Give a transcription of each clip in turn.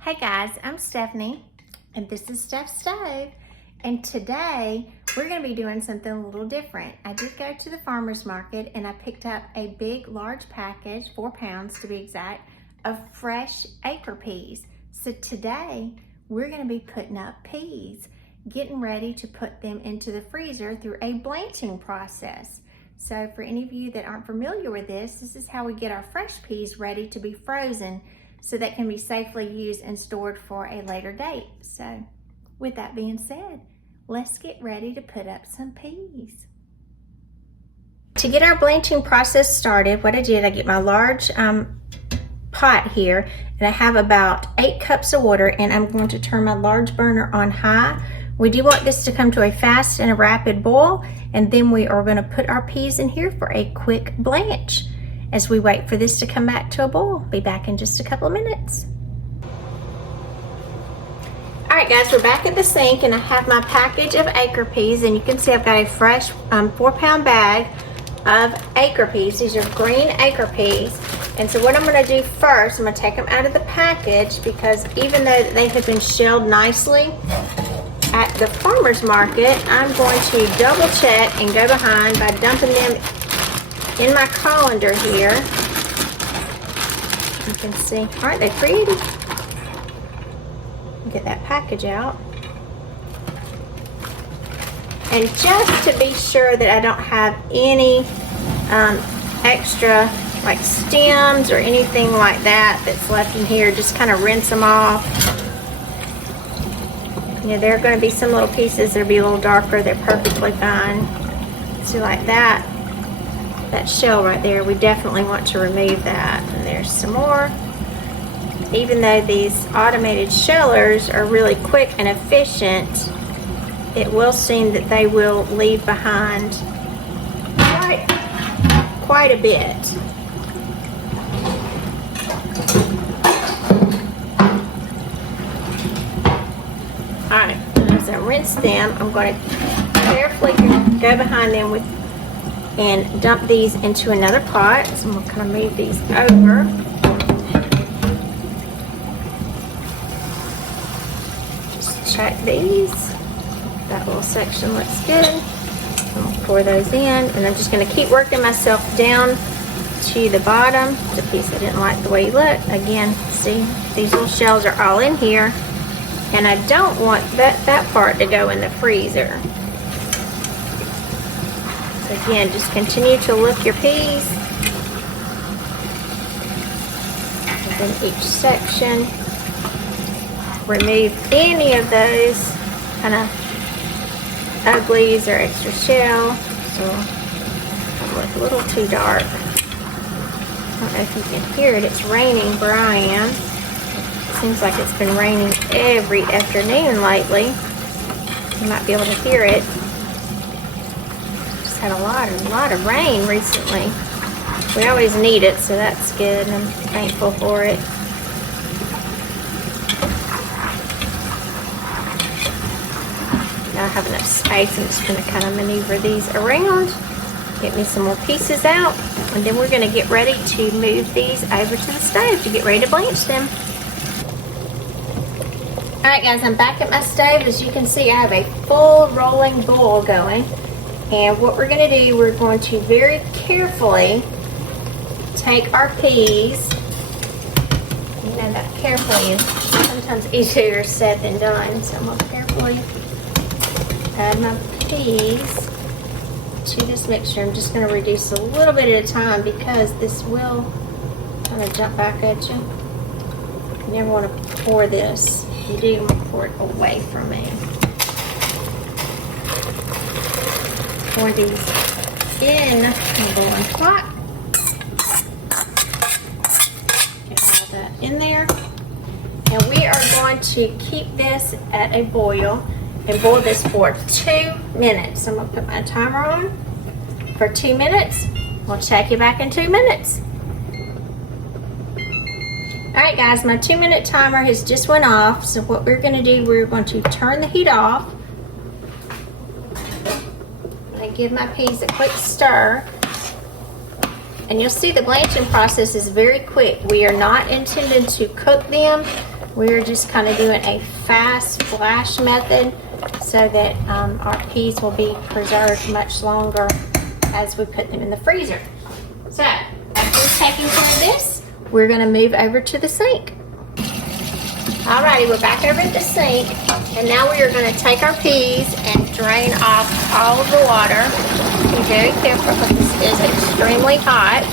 Hey guys, I'm Stephanie and this is Steph's Stove, and today we're going to be doing something a little different. I did go to the farmer's market and I picked up a big large package, 4 pounds to be exact, of fresh acre peas. So today we're going to be putting up peas, getting ready to put them into the freezer through a blanching process. So for any of you that aren't familiar with this is how we get our fresh peas ready to be frozen so that can be safely used and stored for a later date. So with that being said, let's get ready to put up some peas. To get our blanching process started, what I did, I get my large pot here, and I have about 8 cups of water, and I'm going to turn my large burner on high. We do want this to come to a fast and a rapid boil, and then we are going to put our peas in here for a quick blanch. As we wait for this to come back to a boil, be back in just a couple of minutes. All right guys, we're back at the sink and I have my package of acre peas, and you can see I've got a fresh 4-pound bag of acre peas. These are green acre peas. And so what I'm gonna do first, I'm gonna take them out of the package, because even though they have been shelled nicely at the farmer's market, I'm going to double check and go behind by dumping them in my colander here. You can see, aren't they pretty? Get that package out. And just to be sure that I don't have any extra like stems or anything like that that's left in here, just kind of rinse them off. You know, there are going to be some little pieces that'll be a little darker. They're perfectly fine. See, like that shell right there, we definitely want to remove that. And there's some more. Even though these automated shellers are really quick and efficient, it will seem that they will leave behind quite a bit. Alright, as I rinse them, I'm going to carefully go behind them and dump these into another pot. So I'm going to kind of move these over. Just check these. That little section looks good. I'll pour those in, and I'm just going to keep working myself down to the bottom. The piece I didn't like the way you look. Again, see, these little shells are all in here, and I don't want that part to go in the freezer. Again, just continue to look your peas within each section. Remove any of those kind of uglies or extra shell. So it'll look a little too dark. I don't know if you can hear it. It's raining where I am. It seems like it's been raining every afternoon lately. You might be able to hear it. Had a lot of rain recently. We always need it, so that's good, and I'm thankful for it. Now I have enough space. I'm just going to kind of maneuver these around, get me some more pieces out, and then we're going to get ready to move these over to the stove to get ready to blanch them. Alright guys, I'm back at my stove. As you can see, I have a full rolling boil going. And what we're going to do, we're going to very carefully take our peas. You know, that carefully is sometimes easier said than done. So I'm going to carefully add my peas to this mixture. I'm just going to reduce a little bit at a time, because this will kind of jump back at you. You never want to pour this. You do want to pour it away from me. Pour these in the boiling pot. Get all that in there. And we are going to keep this at a boil and boil this for 2 minutes. I'm going to put my timer on for 2 minutes. We'll check you back in 2 minutes. Alright guys, my 2-minute timer has just went off. So what we're going to do, we're going to turn the heat off. Give my peas a quick stir, and you'll see the blanching process is very quick. We are not intended to cook them. We're just kind of doing a fast flash method so that our peas will be preserved much longer as we put them in the freezer. So, after taking care of this, we're gonna move over to the sink. Alrighty, we're back over at the sink, and now we are gonna take our peas and drain off all of the water. Be very careful because this is extremely hot.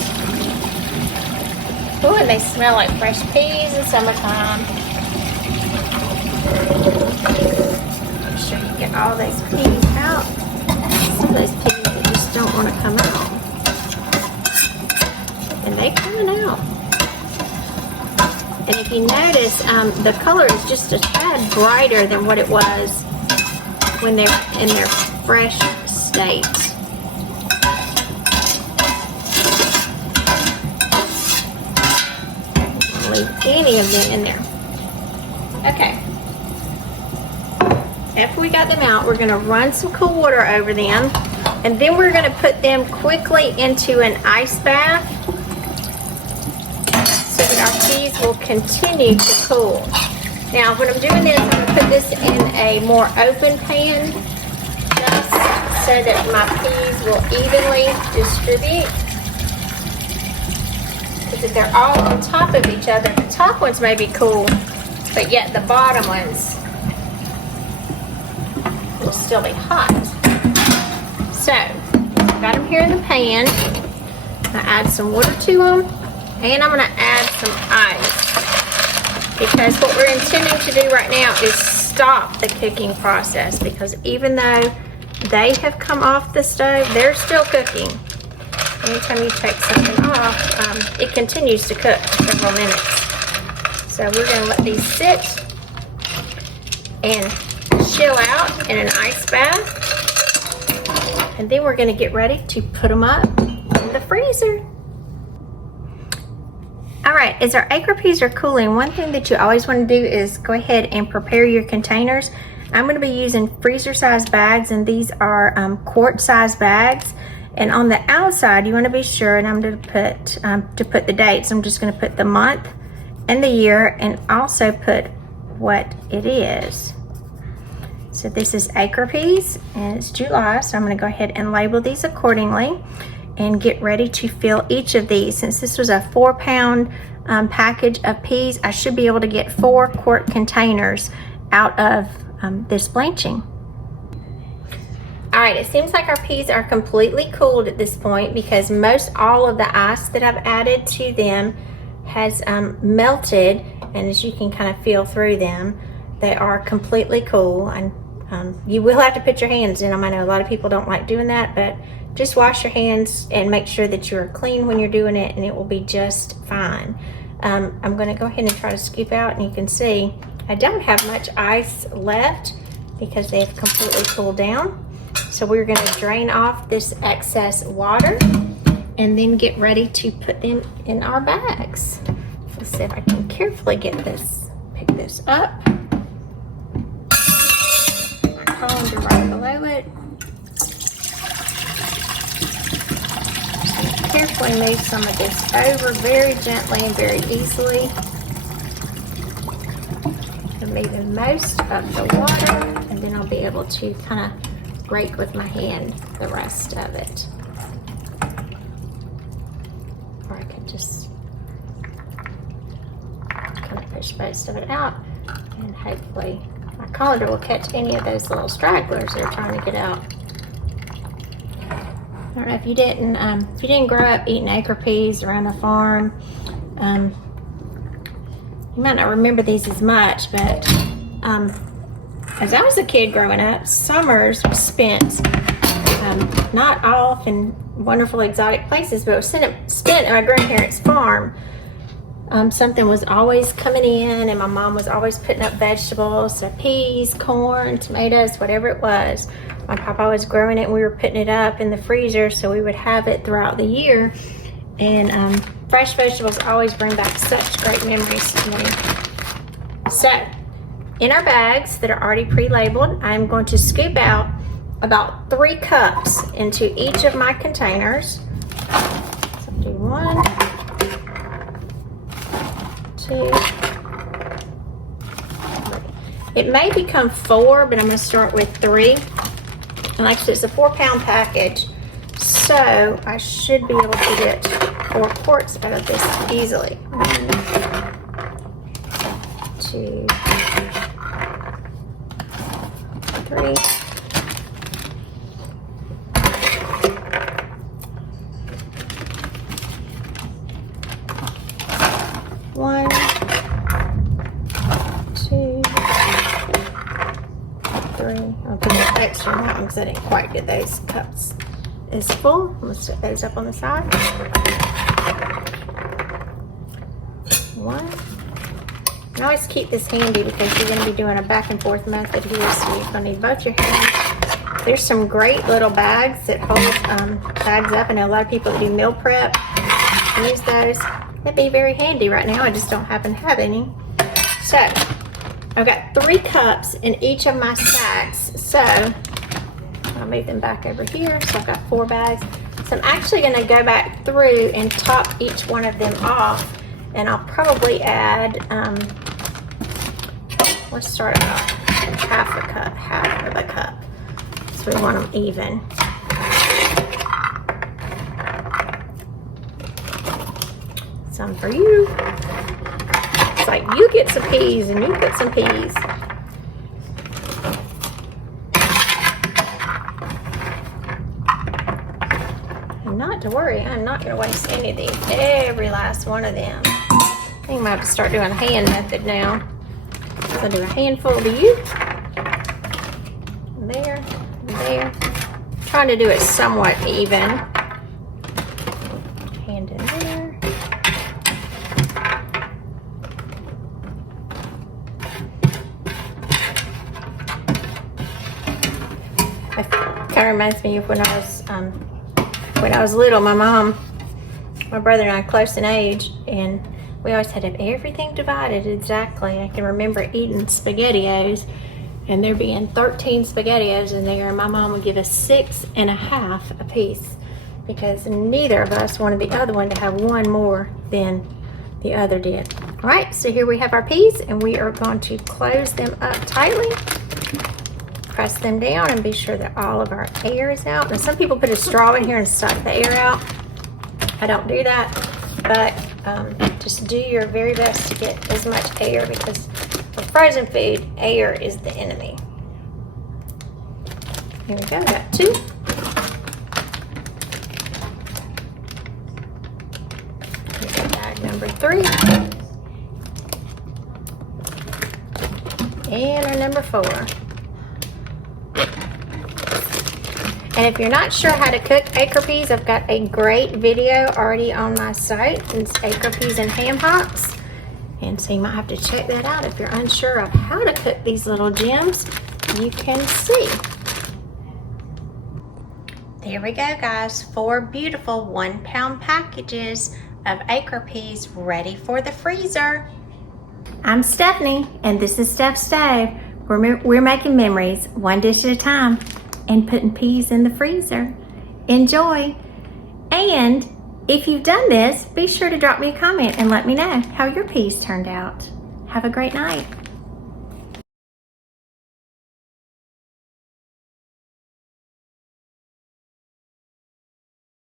Ooh, and they smell like fresh peas in summertime. Make sure you get all those peas out. Some of those peas that just don't want to come out. And they're coming out. And if you notice, the color is just a tad brighter than what it was when they're in their fresh state. Don't leave any of them in there. Okay. After we got them out, we're gonna run some cool water over them, and then we're gonna put them quickly into an ice bath so that our peas will continue to cool. Now, when I'm doing this, I'm going to put this in a more open pan just so that my peas will evenly distribute. Because if they're all on top of each other, the top ones may be cool, but yet the bottom ones will still be hot. So, got them here in the pan. I add some water to them. And I'm going to add some ice, because what we're intending to do right now is stop the cooking process, because even though they have come off the stove, they're still cooking. Anytime you take something off, it continues to cook for several minutes. So we're going to let these sit and chill out in an ice bath, and then we're going to get ready to put them up in the freezer. Alright, as our acre peas are cooling, one thing that you always want to do is go ahead and prepare your containers. I'm going to be using freezer size bags, and these are quart size bags. And on the outside, you want to be sure, and I'm going to put the dates. I'm just going to put the month and the year, and also put what it is. So this is acre peas, and it's July, so I'm going to go ahead and label these accordingly and get ready to fill each of these. Since this was a 4-pound package of peas, I should be able to get 4 quart containers out of this blanching. All right, it seems like our peas are completely cooled at this point, because most all of the ice that I've added to them has melted, and as you can kind of feel through them, they are completely cool. And you will have to put your hands in them. I know a lot of people don't like doing that, but just wash your hands and make sure that you're clean when you're doing it, and it will be just fine. I'm going to go ahead and try to scoop out, and you can see I don't have much ice left because they've completely cooled down. So we're going to drain off this excess water and then get ready to put them in our bags. Let's see if I can carefully get this, pick this up. My colander right below it. Carefully move some of this over very gently and very easily. I'm moving most of the water, and then I'll be able to kind of rake with my hand the rest of it. Or I could just kind of push most of it out, and hopefully my colander will catch any of those little stragglers that are trying to get out. I don't know if you didn't grow up eating acre peas around the farm, you might not remember these as much, but as I was a kid growing up, summers were spent not off in wonderful exotic places, but it was spent at my grandparents' farm. Something was always coming in, and my mom was always putting up vegetables, so peas, corn, tomatoes, whatever it was. My papa was growing it, and we were putting it up in the freezer so we would have it throughout the year. And fresh vegetables always bring back such great memories to me. So, in our bags that are already pre-labeled, I'm going to scoop out about 3 cups into each of my containers. So do 1, 2, It may become 4, but I'm gonna start with 3. And like I said, it's a 4-pound package. So I should be able to get 4 quarts out of this easily. 1, 2, 3. One, 2, 3. I'll put an extra on that one because I didn't quite get those cups as full. I'm gonna set those up on the side. 1. And always keep this handy because you're going to be doing a back and forth method here, so you're going to need both your hands. There's some great little bags that hold bags up. I know a lot of people that do meal prep use those. That'd be very handy right now. I just don't happen to have any. So I've got 3 cups in each of my stacks. So I'll move them back over here. So I've got 4 bags. So I'm actually going to go back through and top each one of them off. And I'll probably add, let's start out half of a cup. So we want them even. Some for you. It's like you get some peas and you get some peas. And not to worry, I'm not going to waste any of these. Every last one of them. I think I might have to start doing a hand method now. So I'll do a handful to you. There, there. Trying to do it somewhat even. Hand in there. It kind of reminds me of when I was little. My brother and I are close in age, and we always had to have everything divided exactly. I can remember eating SpaghettiOs and there being 13 SpaghettiOs in there, and my mom would give us 6½ a piece because neither of us wanted the other one to have one more than the other did. All right, so here we have our peas, and we are going to close them up tightly, press them down, and be sure that all of our air is out. Now, some people put a straw in here and suck the air out. I don't do that, but just do your very best to get as much air, because with frozen food, air is the enemy. Here we go, got 2. Here's bag number 3. And our number 4. And if you're not sure how to cook acre peas, I've got a great video already on my site. It's acre peas and ham hocks. And so you might have to check that out if you're unsure of how to cook these little gems. You can see. There we go, guys. 4 beautiful 1-pound packages of acre peas ready for the freezer. I'm Stephanie, and this is Steph Stove. We're making memories one dish at a time and putting peas in the freezer. Enjoy. And if you've done this, be sure to drop me a comment and let me know how your peas turned out. Have a great night.